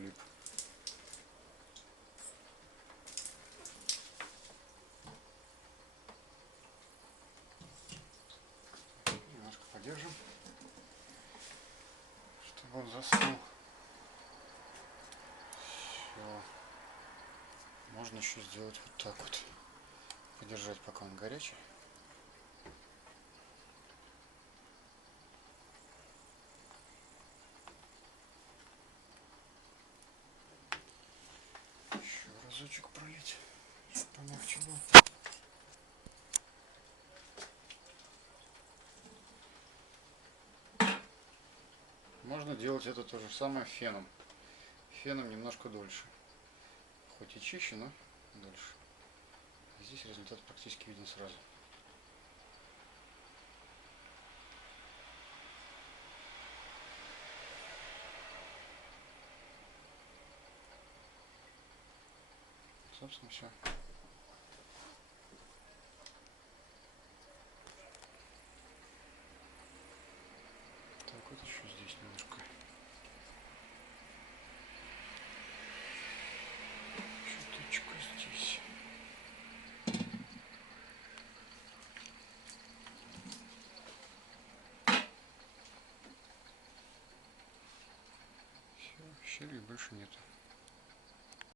прилип. Немножко подержим, чтобы он застыл. Все. Можно еще сделать вот так вот. Подержать, пока он горячий. Еще разочек пролить, чтобы помягче был. Можно делать это то же самое феном. Феном немножко дольше. Хоть и чище, но дольше. Здесь результат практически виден сразу. Собственно, все. Так, вот еще здесь немножко. Чуточку здесь. Все, щелей больше нету.